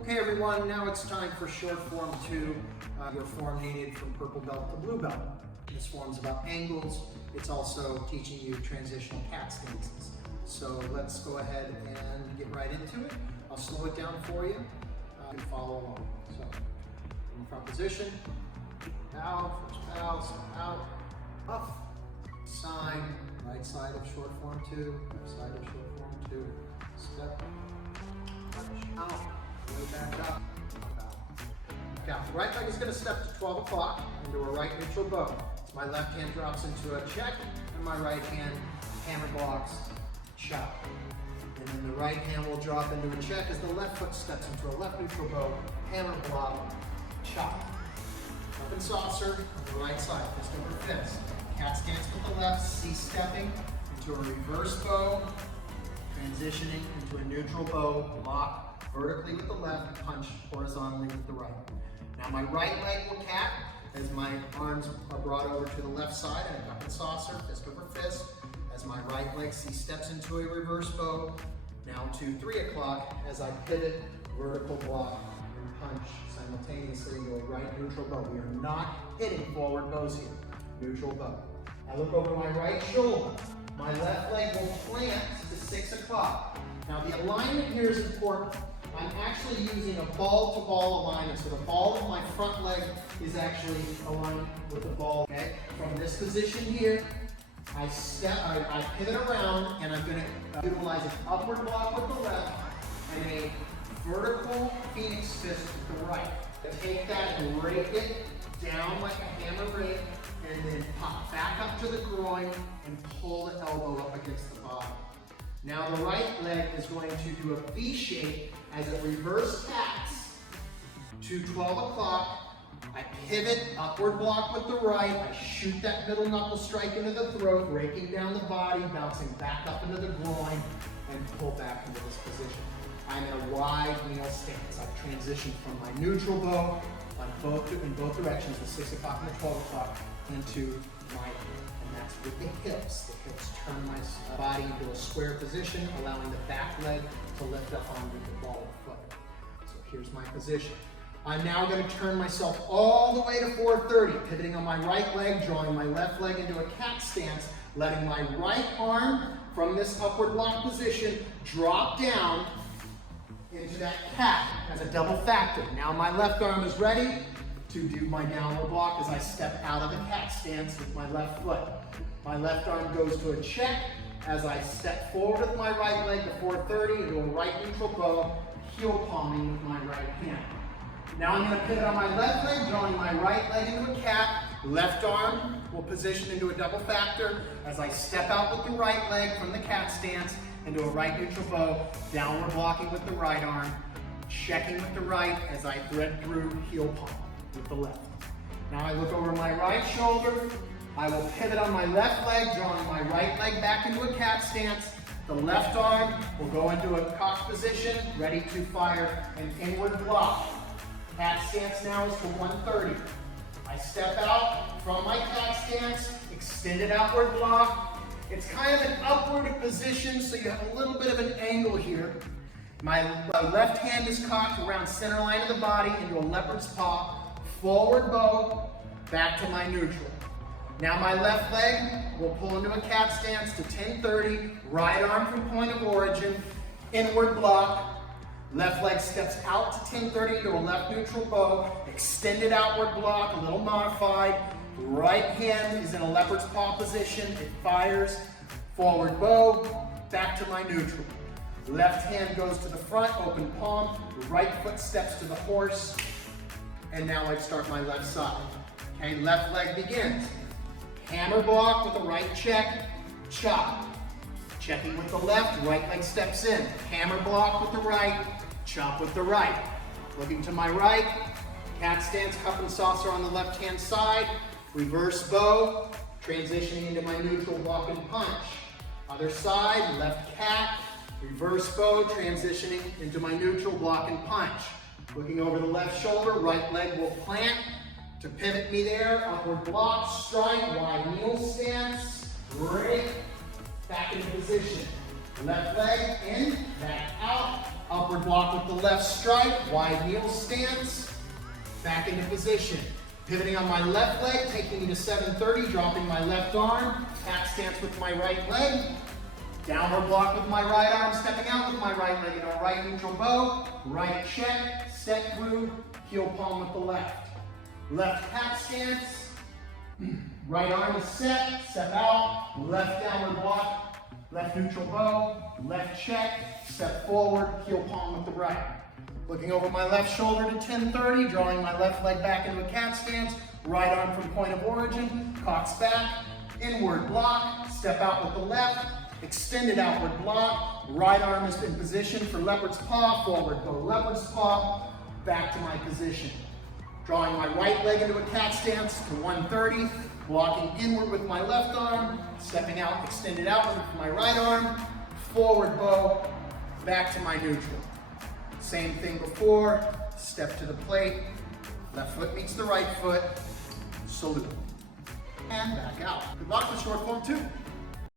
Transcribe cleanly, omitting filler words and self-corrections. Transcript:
Okay everyone, now it's time for short form 2, your form needed from purple belt to blue belt. This form's about angles. It's also teaching you transitional cat stances. So let's go ahead and get right into it. I'll slow it down for you. You can follow along. So, in front position, bow, first bow, step out, up, side, right side of short form 2, left side of short form 2, step, touch, out, way back up, bow. Now, the right leg is going to step to 12 o'clock into a right neutral bow. My left hand drops into a check, and my right hand hammer blocks, chop. And then the right hand will drop into a check as the left foot steps into a left neutral bow, hammer block, chop. Up and saucer on the right side, fist over fist. Cat stance with the left, C-stepping into a reverse bow, transitioning into a neutral bow, block vertically with the left, punch horizontally with the right. Now my right leg will cat as my arms are brought over to the left side and a cup and saucer, fist over fist. As my right leg C-steps into a reverse bow, down to 3 o'clock as I pivot, vertical block, and punch simultaneously into a right neutral bow. We are not hitting forward bows here. Neutral bow. I look over my right shoulder. My left leg will plant to 6 o'clock. Now the alignment here is important. I'm actually using a ball-to-ball alignment. So the ball of my front leg is actually aligned with the ball. Okay? From this position here, I pivot around and I'm going to utilize an upward block with the left and a vertical phoenix fist with the right. Take that and rake it down like a hammer rake and then pop back up to the groin and pull the elbow up against the body. Now the right leg is going to do a V shape as it reverse cats to 12 o'clock. I pivot, upward block with the right, I shoot that middle knuckle strike into the throat, raking down the body, bouncing back up into the groin, and pull back into this position. I'm in a wide kneel stance. I've transitioned from my neutral bow in both directions, the 6 o'clock and the 12 o'clock, into my, and that's with the hips. The hips turn my body into a square position, allowing the back leg to lift up onto the ball of the foot. So here's my position. I'm now going to turn myself all the way to 430, pivoting on my right leg, drawing my left leg into a cat stance, letting my right arm from this upward block position drop down into that cat as a double factor. Now my left arm is ready to do my downward block as I step out of the cat stance with my left foot. My left arm goes to a check as I step forward with my right leg to 430 into a right neutral bow, heel palming with my right hand. Now I'm going to pivot on my left leg, drawing my right leg into a cat. Left arm will position into a double factor as I step out with the right leg from the cat stance into a right neutral bow, downward blocking with the right arm, checking with the right as I thread through heel palm with the left. Now I look over my right shoulder. I will pivot on my left leg, drawing my right leg back into a cat stance. The left arm will go into a cock position, ready to fire an inward block. Cat stance now is to 130. I step out from my cat stance, extended outward block. It's kind of an upward position, so you have a little bit of an angle here. My left hand is cocked around center line of the body into a leopard's paw, forward bow, back to my neutral. Now my left leg will pull into a cat stance to 1030, right arm from point of origin, inward block. Left leg steps out to 1030 into a left neutral bow, extended outward block, a little modified. Right hand is in a leopard's paw position. It fires, forward bow, back to my neutral. Left hand goes to the front, open palm. The right foot steps to the horse. And now I start my left side. Okay, left leg begins. Hammer block with the right check, chop. Checking with the left, right leg steps in. Hammer block with the right, chop with the right. Looking to my right, cat stance, cup and saucer on the left-hand side. Reverse bow, transitioning into my neutral block and punch. Other side, left cat, reverse bow, transitioning into my neutral block and punch. Looking over the left shoulder, right leg will plant to pivot me there. Upward block, strike, wide kneel stance, break, back into position. Left leg in, back out, block with the left strike, wide kneel stance, back into position. Pivoting on my left leg, taking me to 730, dropping my left arm, cat stance with my right leg, downward block with my right arm, stepping out with my right leg in a right neutral bow, right check, step through, heel palm with the left. Left cat stance, right arm is set, step out, left downward block, left neutral bow, left check, step forward, heel palm with the right. Looking over my left shoulder to 1030, drawing my left leg back into a cat stance, right arm from point of origin, cocks back, inward block, step out with the left, extended outward block, right arm is in position for leopard's paw, forward go leopard's paw, back to my position. Drawing my right leg into a cat stance to 130, blocking inward with my left arm, stepping out, extended outward with my right arm, forward bow, back to my neutral. Same thing before, step to the plate, left foot meets the right foot, salute, and back out. Good luck with short form 2.